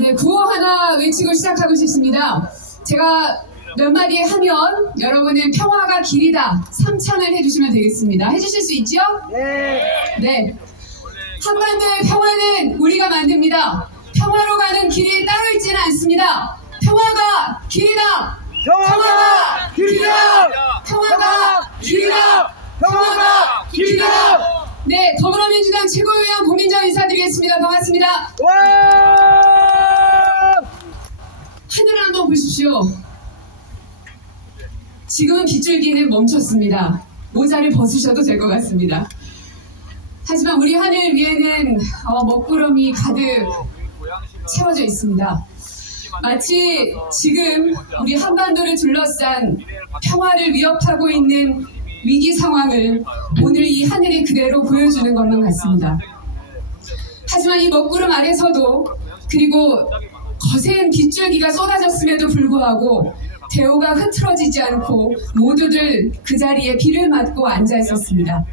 네, 구호 하나 외치고 시작하고 싶습니다. 제가 몇 마디 하면 여러분은 평화가 길이다 3찬을 해주시면 되겠습니다. 해주실 수 있죠? 네. 네. 한반도의 평화는 우리가 만듭니다. 평화로 가는 길이 따로 있지는 않습니다. 평화가 길이다. 평화가 길이다. 평화가 길이다. 평화가 길이다. 네, 더불어민주당 최고위원 고민정 인사드리겠습니다. 반갑습니다. 와! 하늘을 한번 보십시오. 지금은 빗줄기는 멈췄습니다. 모자를 벗으셔도 될 것 같습니다. 하지만 우리 하늘 위에는 먹구름이 가득 채워져 있습니다. 마치 지금 우리 한반도를 둘러싼 평화를 위협하고 있는 위기 상황을 오늘 이 하늘이 그대로 보여주는 것만 같습니다. 하지만 이 먹구름 아래서도 그리고 거센 빗줄기가 쏟아졌음에도 불구하고 대우가 흐트러지지 않고 모두들 그 자리에 비를 맞고 앉아 있었습니다.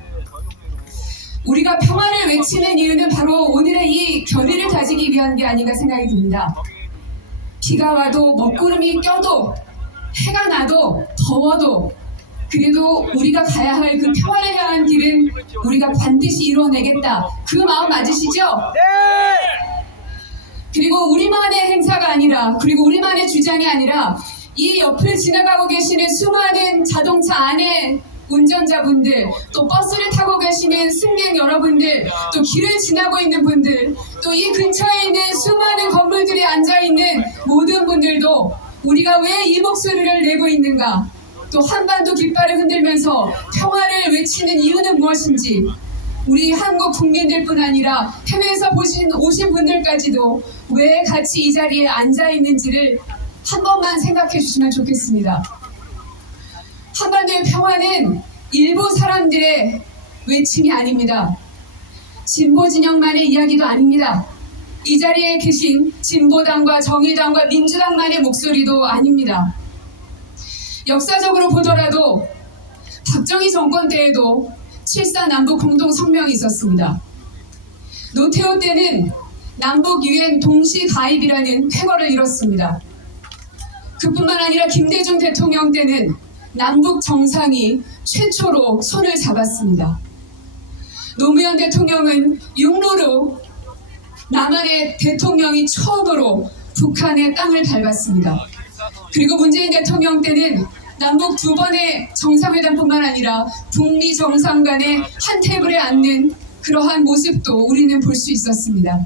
우리가 평화를 외치는 이유는 바로 오늘의 이 결의를 다지기 위한 게 아닌가 생각이 듭니다. 비가 와도 먹구름이 껴도 해가 나도 더워도 그래도 우리가 가야 할 그 평화를 향한 길은 우리가 반드시 이루어내겠다. 그 마음 맞으시죠? 네. 그리고 우리만의 행사가 아니라 그리고 우리만의 주장이 아니라 이 옆을 지나가고 계시는 수많은 자동차 안에 운전자분들, 또 버스를 타고 계시는 승객 여러분들, 또 길을 지나고 있는 분들, 또 이 근처에 있는 수많은 건물들에 앉아있는 모든 분들도 우리가 왜 이 목소리를 내고 있는가, 또 한반도 깃발을 흔들면서 평화를 외치는 이유는 무엇인지 우리 한국 국민들뿐 아니라 해외에서 오신 분들까지도 왜 같이 이 자리에 앉아있는지를 한 번만 생각해 주시면 좋겠습니다. 한반도의 평화는 일부 사람들의 외침이 아닙니다. 진보 진영만의 이야기도 아닙니다. 이 자리에 계신 진보당과 정의당과 민주당만의 목소리도 아닙니다. 역사적으로 보더라도 박정희 정권 때에도 7.4 남북 공동 성명이 있었습니다. 노태우 때는 남북 유엔 동시 가입이라는 쾌거를 이뤘습니다. 그뿐만 아니라 김대중 대통령 때는 남북 정상이 최초로 손을 잡았습니다. 노무현 대통령은 육로로 남한의 대통령이 처음으로 북한의 땅을 밟았습니다. 그리고 문재인 대통령 때는 남북 두 번의 정상회담뿐만 아니라 북미 정상 간의 한 테이블에 앉는 그러한 모습도 우리는 볼 수 있었습니다.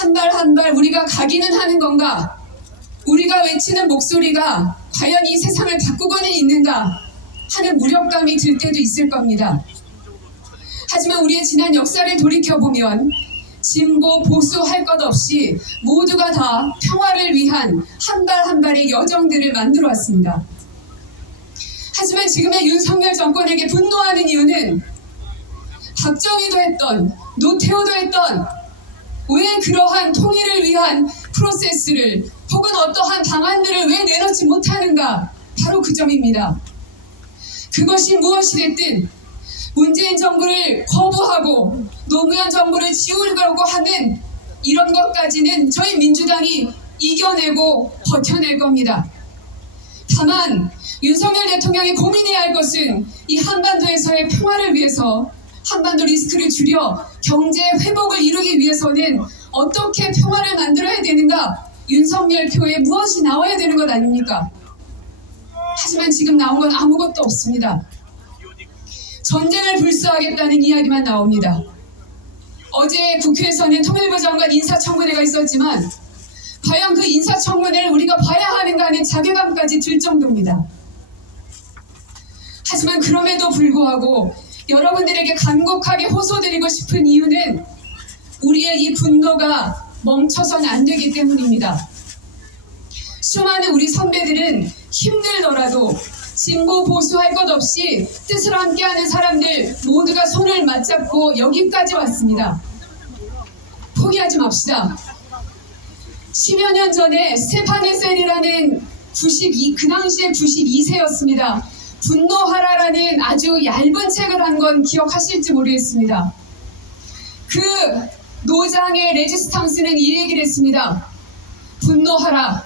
한 발 한 발 우리가 가기는 하는 건가? 우리가 외치는 목소리가 과연 이 세상을 바꾸고는 있는가 하는 무력감이 들 때도 있을 겁니다. 하지만 우리의 지난 역사를 돌이켜보면 진보 보수 할 것 없이 모두가 다 평화를 위한 한 발 한 발의 여정들을 만들어 왔습니다. 하지만 지금의 윤석열 정권에게 분노하는 이유는 박정희도 했던 노태우도 했던 왜 그러한 통일을 위한 프로세스를 혹은 어떠한 방안들을 왜 내놓지 못하는가, 바로 그 점입니다. 그것이 무엇이 됐든 문재인 정부를 거부하고 노무현 정부를 지우려고 하는 이런 것까지는 저희 민주당이 이겨내고 버텨낼 겁니다. 다만 윤석열 대통령이 고민해야 할 것은 이 한반도에서의 평화를 위해서 한반도 리스크를 줄여 경제 회복을 이루기 위해서는 어떻게 평화를 만들어야 되는가, 윤석열 표에 무엇이 나와야 되는 것 아닙니까? 하지만 지금 나온 건 아무것도 없습니다. 전쟁을 불사하겠다는 이야기만 나옵니다. 어제 국회에서는 통일부 장관 인사청문회가 있었지만 과연 그 인사청문회를 우리가 봐야 하는가 하는 자괴감까지 들 정도입니다. 하지만 그럼에도 불구하고 여러분들에게 간곡하게 호소드리고 싶은 이유는 우리의 이 분노가 멈춰서는 안 되기 때문입니다. 수많은 우리 선배들은 힘들더라도 진보 보수할 것 없이 뜻을 함께하는 사람들 모두가 손을 맞잡고 여기까지 왔습니다. 포기하지 맙시다. 10여 년 전에 스테파네 셀이라는 그 당시에 92세였습니다. 분노하라라는 아주 얇은 책을 한 건 기억하실지 모르겠습니다. 그 노장의 레지스탕스는 이 얘기를 했습니다. 분노하라.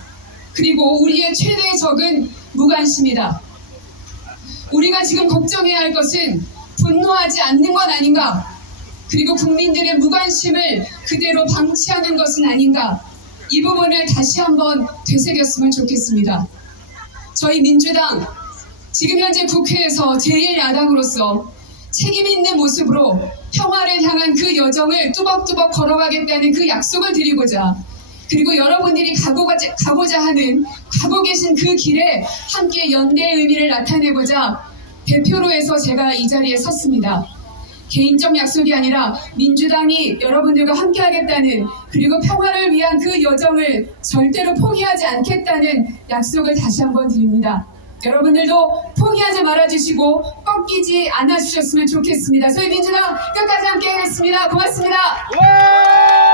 그리고 우리의 최대의 적은 무관심이다. 우리가 지금 걱정해야 할 것은 분노하지 않는 건 아닌가? 그리고 국민들의 무관심을 그대로 방치하는 것은 아닌가? 이 부분을 다시 한번 되새겼으면 좋겠습니다. 저희 민주당 지금 현재 국회에서 제1야당으로서 책임 있는 모습으로 평화를 향한 그 여정을 뚜벅뚜벅 걸어가겠다는 그 약속을 드리고자, 그리고 여러분들이 가고자 하는, 가고 계신 그 길에 함께 연대의 의미를 나타내고자 대표로 해서 제가 이 자리에 섰습니다. 개인적 약속이 아니라 민주당이 여러분들과 함께 하겠다는, 그리고 평화를 위한 그 여정을 절대로 포기하지 않겠다는 약속을 다시 한번 드립니다. 여러분들도 포기하지 말아주시고 꺾이지 않아주셨으면 좋겠습니다. 저희 민주당 끝까지 함께 하겠습니다. 고맙습니다. 예!